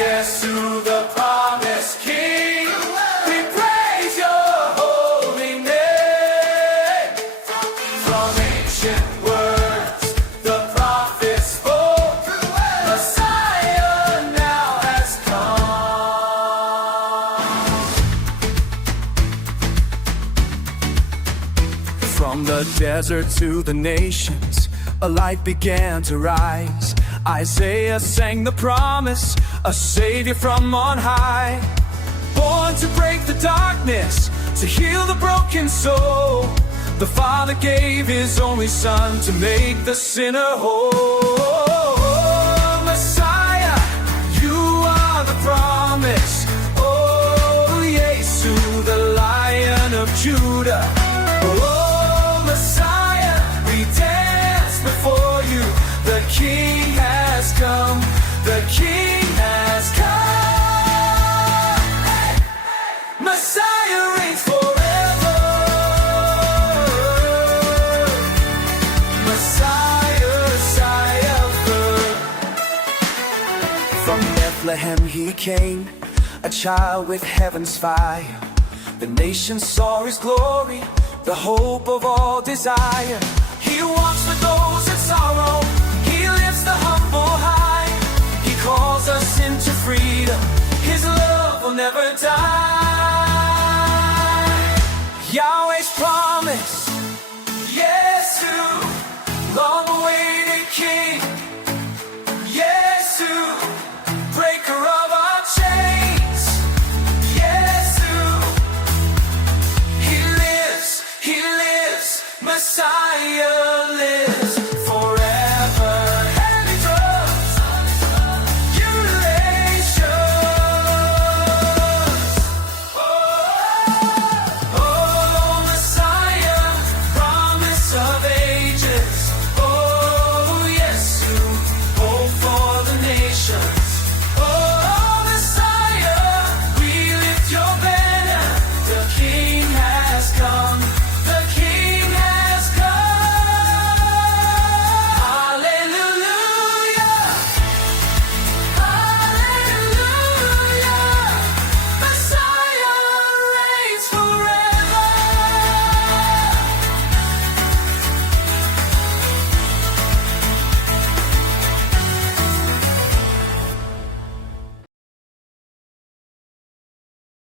Yesu, the promised King, we praise your holy name. From ancient words, the prophets spoke, Messiah now has come. From the desert to the nations, a light began to rise. Isaiah sang the promise, a Savior from on high. Born to break the darkness, to heal the broken soul. The Father gave His only Son to make the sinner whole. Messiah, you are the promise. Oh, Yesu, the Lion of Judah. Oh, Messiah, we dance before you. The King has come, the King has come. Messiah reigns forever. Messiah, Messiah. From Bethlehem He came, a child with heaven's fire. The nations saw His glory, the hope of all desire. He walks with those in sorrow, He lifts the humble high. He calls us into freedom, His love will never die.